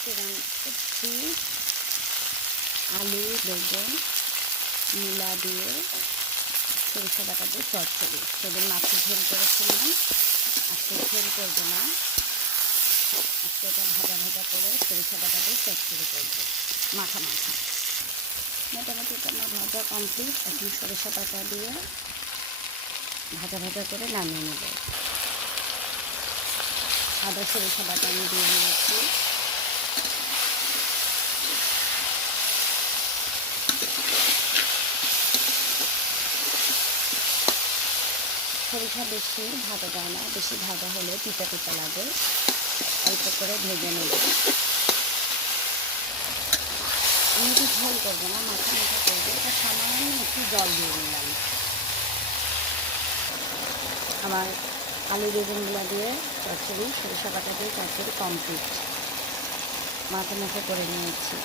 আজকে রান্না করছি আলু বেগুন মূলা দিয়ে সরিষা বাটা দিয়ে চচ্চড়ি। সেদিন মাছের ঝোল করেছিলাম, আজকে ঝোল করবো না, আজকে এটা ভাজা ভাজা করে সরিষা বাটা দিয়ে চচ্চড়ি করবো, মাখা মাখা। মোটামুটি এটা আমার ভাজা কমপ্লিট। এখন সরিষা বাটা দিয়ে ভাজা ভাজা করে নামিয়ে নেব। আদা সরিষা বাটা আমি দিয়ে নিয়েছি। সরিষা বেশি ভাজা যায় না, বেশি ভাজা হলে পিতা পিতা লাগে, অল্প করে ভেজে নেব। আমি একটু ঝোল করবো না, মাখা মাখা করবো। এটা সামান্য একটু জল দিয়ে নিলাম। আমার আলু বেগুনগুলো দিয়ে চচ্চড়ি, সরিষা বাটা দিয়ে চচ্চড়ি কমপ্লিট, মাখা মাখা করে নিয়েছি।